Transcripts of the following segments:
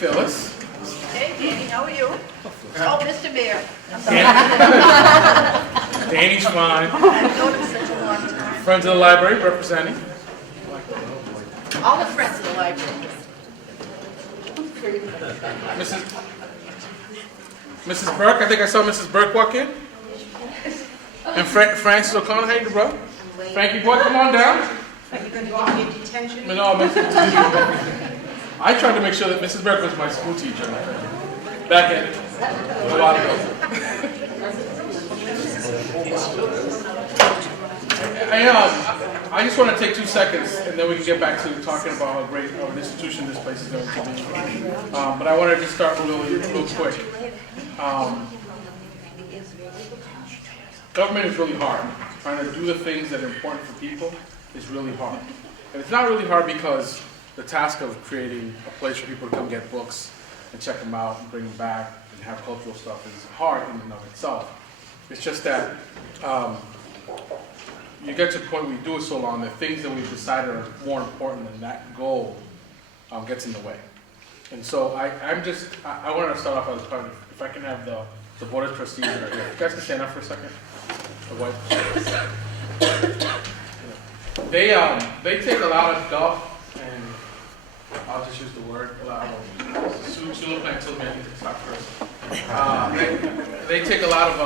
Phyllis. Hey, Danny, how are you? Oh, Mr. Mayor. I'm sorry. Danny Schwein, I've known him such a long time. Friends of the Library representing. All the friends of the library. Mrs. Burke, I think I saw Mrs. Burke walk in. And Francis O'Connor, hey, bro. Frankie boy, come on down. Are you going to go in detention? No, I tried to make sure that Mrs. Burke was my school teacher. Back at a while ago. I just want to take 2 seconds, and then we can get back to talking about how great of an institution this place is going to be. But I wanted to start real quick. Government is really hard. Trying to do the things that are important for people is really hard. And it's not really hard because the task of creating a place for people to come get books and check them out and bring them back and have cultural stuff is hard in and of itself. It's just that you get to the point where you do it so long that things that we've decided are more important than that goal gets in the way. And so I wanted to start off as part of, if I can have the Board of Trustees that are here. You guys can stand up for a second. They take a lot of guff, and I'll just use the word, a lot of, Sula Plant told me I need to stop first. They take a lot of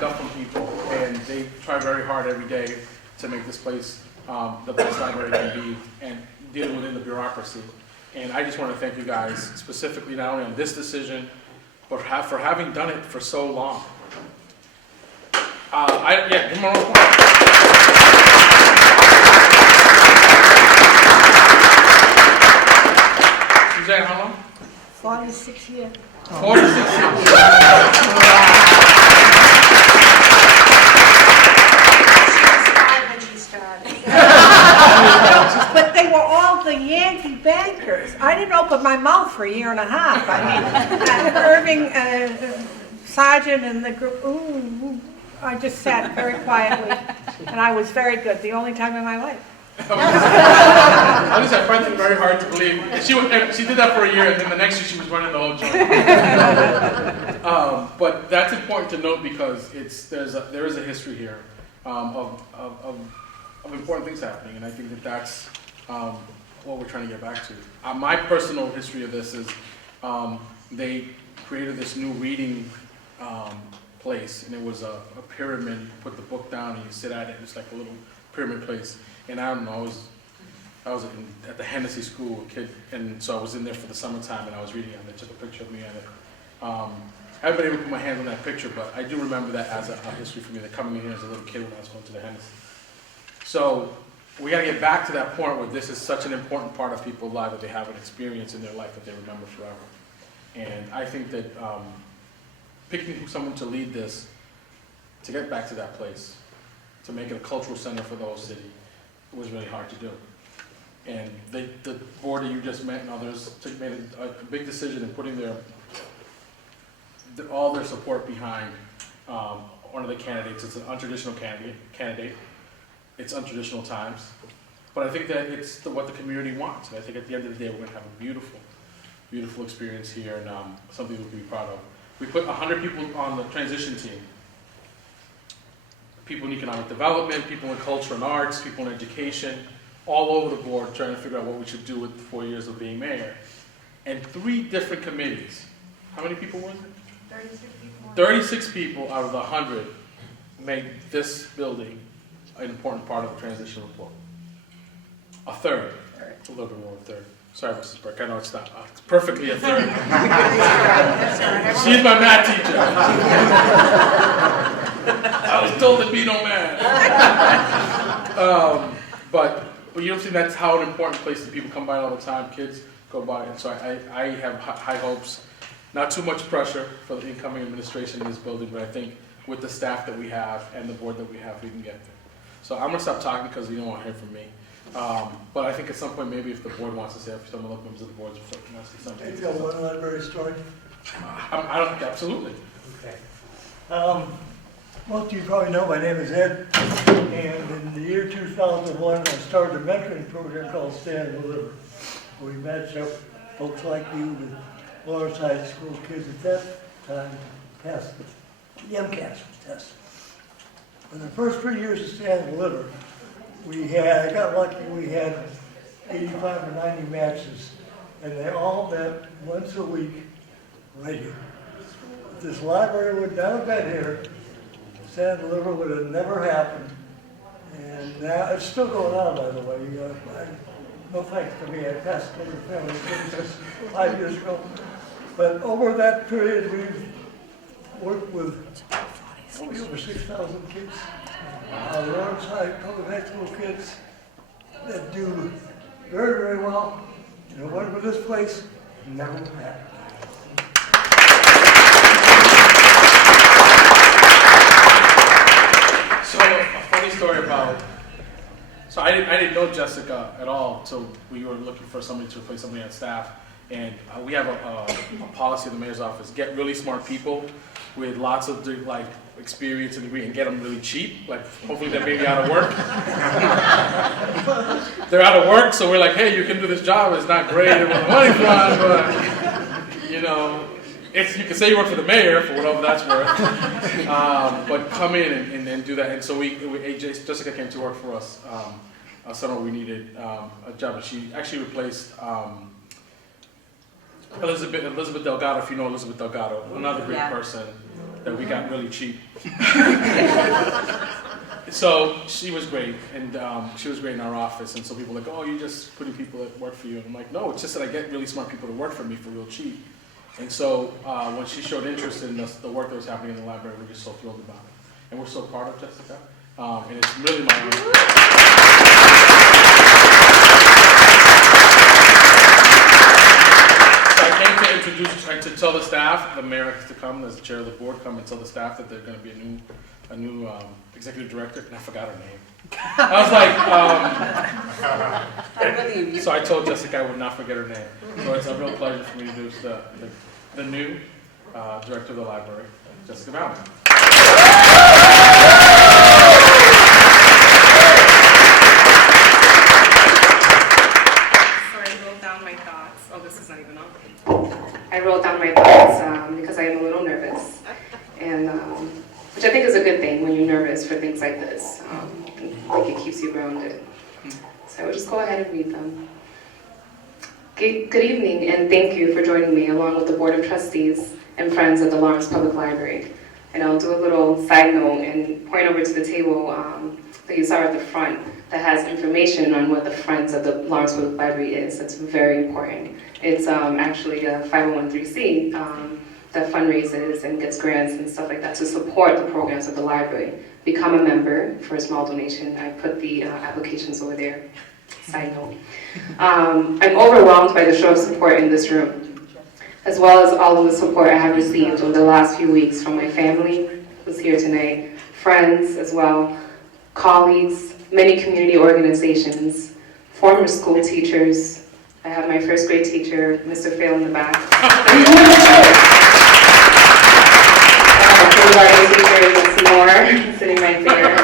guff from people, and they try very hard every day to make this place the best library it can be, and deal within the bureaucracy. And I just want to thank you guys specifically, not only on this decision, but for having done it for so long. Yeah, give them a round of applause. Suzanne, how long? 46 years. 46 years. When she started. But they were all the Yankee bankers. I didn't open my mouth for a year and a half. I mean, Irving, Sargent, and the group, ooh, I just sat very quietly, and I was very good, the only time in my life. I find it very hard to believe. She did that for a year, and then the next year she was running the whole joint. But that's important to note because there is a history here of important things happening, and I think that's what we're trying to get back to. My personal history of this is they created this new reading place, and it was a pyramid. You put the book down and you sit at it. It's like a little pyramid place. And I don't know, I was at the Hennessy School, a kid, and so I was in there for the summertime, and I was reading it, and they took a picture of me on it. I haven't been able to put my hands on that picture, but I do remember that as a history for me, that coming in here as a little kid when I was going to the Hennessy. So we got to get back to that point where this is such an important part of people's lives, that they have an experience in their life that they remember forever. And I think that picking someone to lead this, to get back to that place, to make it a cultural center for the whole city, was really hard to do. And the board that you just met and others made a big decision in putting all their support behind one of the candidates. It's an untraditional candidate. It's untraditional times. But I think that it's what the community wants. And I think at the end of the day, we're going to have a beautiful, beautiful experience here, and something we can be proud of. We put 100 people on the transition team. People in economic development, people in culture and arts, people in education, all over the board trying to figure out what we should do with the 4 years of being mayor. And 3 different committees. How many people were there? 36 people. 36 people out of the 100 made this building an important part of the transition report. A third. A little bit more of a third. Sorry, Mrs. Burke, I know it's not. It's perfectly a third. She's my math teacher. I was told to be no man. But you don't see that's how an important place that people come by all the time. Kids go by, and so I have high hopes. Not too much pressure for the incoming administration in this building, but I think with the staff that we have and the board that we have, we can get there. So I'm gonna stop talking because you don't want to hear from me. But I think at some point, maybe if the board wants to say, if some of the members of the board want to say something. Can you tell one library story? I don't, absolutely. Okay. Most of you probably know my name is Ed, and in the year 2001, I started a mentoring program called Stand and Deliver, where we match up folks like you with Lawrence High School kids at that time passed the MCAS test. In the first 3 years of Stand and Deliver, I got lucky, we had 85 or 90 matches, and they all met once a week right here. If this library would not have been here, Stand and Deliver would have never happened. And now, it's still going on, by the way. No thanks to me, I passed over family services 5 years ago. But over that period, we've worked with over 6,000 kids. Lawrence Public High School kids that do very, very well. You know, one with this place never would happen. So a funny story about. So I didn't know Jessica at all until we were looking for somebody to replace somebody on staff, and we have a policy in the mayor's office: get really smart people with lots of experience and degree, and get them really cheap. Like hopefully they may be out of work. They're out of work, so we're like, hey, you can do this job. It's not great on the money front, but you know. You can say you work for the mayor for whatever that's worth, but come in and do that. And so Jessica came to work for us. Summer we needed a job, and she actually replaced Elizabeth Delgado. If you know Elizabeth Delgado, another great person that we got really cheap. So she was great, and she was great in our office. And so people were like, oh, you're just putting people that work for you. And I'm like, no, it's just that I get really smart people to work for me for real cheap. And so when she showed interest in the work that was happening in the library, we're just so thrilled about it. And we're so proud of Jessica. And it's really my honor. So I came to tell the staff, the mayor has to come, as the chair of the board, come and tell the staff that there's going to be a new executive director, and I forgot her name. I was like, so I told Jessica I would not forget her name. So it's a real pleasure for me to introduce the new director of the library, Jessica Bauman. So I wrote down my thoughts. Oh, this is not even on. I wrote down my thoughts because I am a little nervous, and which I think is a good thing when you're nervous for things like this. Like it keeps you grounded. So I will just go ahead and read them. Good evening, and thank you for joining me along with the Board of Trustees and friends of the Lawrence Public Library. And I'll do a little side note and point over to the table that you saw at the front that has information on what the Friends of the Lawrence Public Library is. That's very important. It's actually a 501(c)(3) that fundraises and gets grants and stuff like that to support the programs of the library. Become a member for a small donation. I put the applications over there. Side note. I'm overwhelmed by the show of support in this room, as well as all of the support I have received over the last few weeks from my family, who's here tonight, friends as well, colleagues, many community organizations, former school teachers. I have my first grade teacher, Mr. Fail, in the back. Kindergarten teacher, Ms. Moore, sitting right there.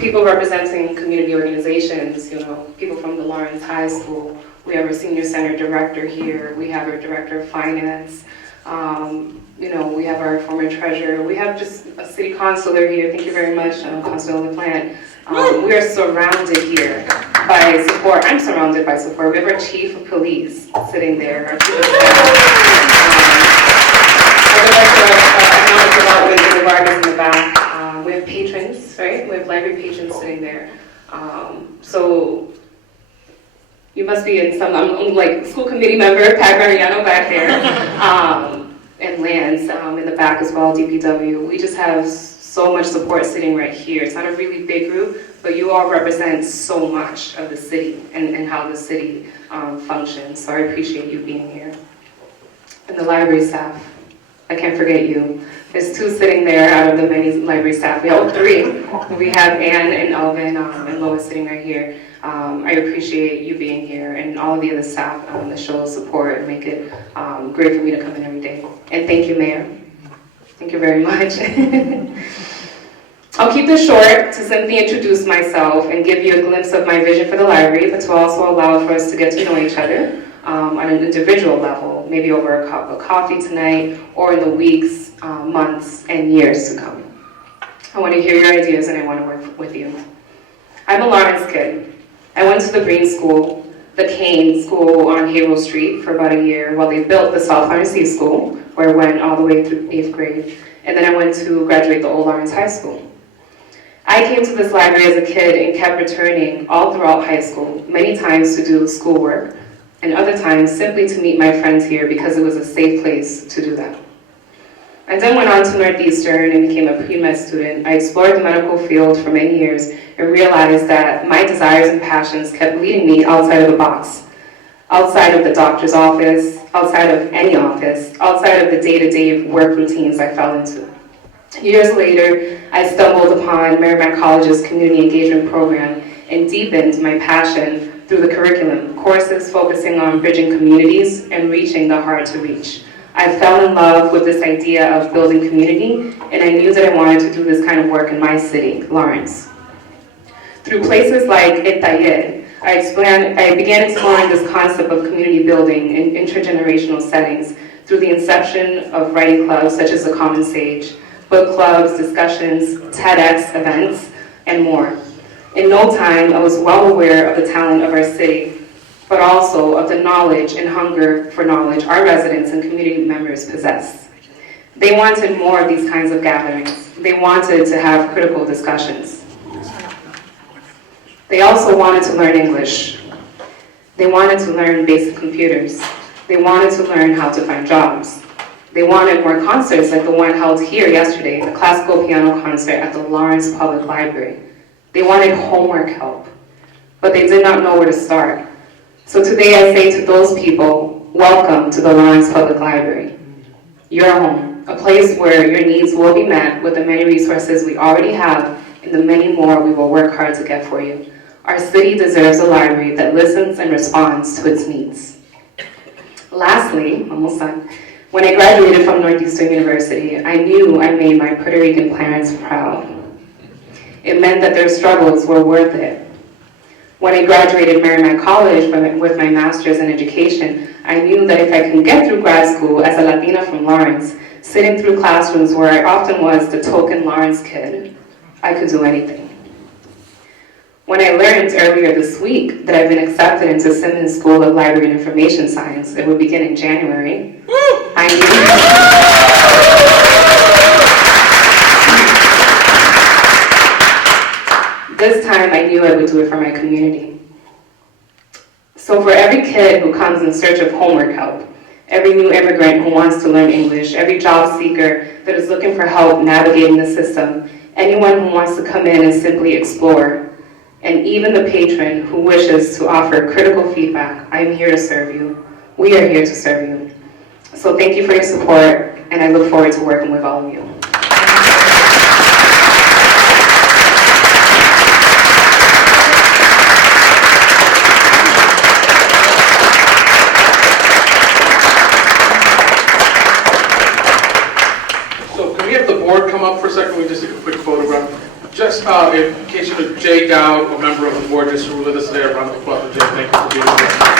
People representing community organizations, you know, people from the Lawrence High School. We have our senior center director here. We have our director of finance. You know, we have our former treasurer. We have just a city councilor here. Thank you very much, Councilor LaPlante. We are surrounded here by support. I'm surrounded by support. We have our chief of police sitting there. Our chief of staff. Our director of economic development, Vargas, in the back. We have patrons, right? We have library patrons sitting there. So you must be in some, I'm like school committee member, Pat Mariano back there, and Lance in the back as well, DPW. We just have so much support sitting right here. It's not a really big group, but you all represent so much of the city and how the city functions. So I appreciate you being here. And the library staff, I can't forget you. There's two sitting there out of the many library staff. We have three. We have Anne and Elvin and Lois sitting right here. I appreciate you being here and all of the other staff that show support and make it great for me to come in every day. And thank you, Mayor. Thank you very much. I'll keep this short to simply introduce myself and give you a glimpse of my vision for the library, but to also allow for us to get to know each other on an individual level, maybe over a cup of coffee tonight or in the weeks, months, and years to come. I want to hear your ideas and I want to work with you. I'm a Lawrence kid. I went to the Breen School, the Kane School on Haverhill Street for about a year while they built the South Lawrence C School, where I went all the way through 8th grade. And then I went to graduate the Old Lawrence High School. I came to this library as a kid and kept returning all throughout high school, many times to do schoolwork, and other times simply to meet my friends here because it was a safe place to do that. I then went on to Northeastern and became a pre-med student. I explored the medical field for many years and realized that my desires and passions kept leading me outside of the box, outside of the doctor's office, outside of any office, outside of the day-to-day work routines I fell into. Years later, I stumbled upon Merrimack College's community engagement program and deepened my passion through the curriculum, courses focusing on bridging communities and reaching the hard to reach. I fell in love with this idea of building community, and I knew that I wanted to do this kind of work in my city, Lawrence. Through places like Itayer, I began exploring this concept of community building in intergenerational settings through the inception of writing clubs such as the Common Sage, book clubs, discussions, TEDx events, and more. In no time, I was well aware of the talent of our city, but also of the knowledge and hunger for knowledge our residents and community members possess. They wanted more of these kinds of gatherings. They wanted to have critical discussions. They also wanted to learn English. They wanted to learn basic computers. They wanted to learn how to find jobs. They wanted more concerts like the one held here yesterday, the classical piano concert at the Lawrence Public Library. They wanted homework help, but they did not know where to start. So today I say to those people, welcome to the Lawrence Public Library. Your home, a place where your needs will be met with the many resources we already have and the many more we will work hard to get for you. Our city deserves a library that listens and responds to its needs. Lastly, almost done, when I graduated from Northeastern University, I knew I made my Puerto Rican parents proud. It meant that their struggles were worth it. When I graduated Merrimack College with my master's in education, I knew that if I can get through grad school as a Latina from Lawrence, sitting through classrooms where I often was the token Lawrence kid, I could do anything. When I learned earlier this week that I've been accepted into Simmons School of Library and Information Science, it would begin in January, I knew this time I knew I would do it for my community. So for every kid who comes in search of homework help, every new immigrant who wants to learn English, every job seeker that is looking for help navigating the system, anyone who wants to come in and simply explore, and even the patron who wishes to offer critical feedback, I am here to serve you. We are here to serve you. So thank you for your support, and I look forward to working with all of you. So can we have the board come up for a second? We just take a quick photograph. Just in case you know, Jay Dowd, a member of the board, just with us today. A round of applause for Jay. Thank you for being here.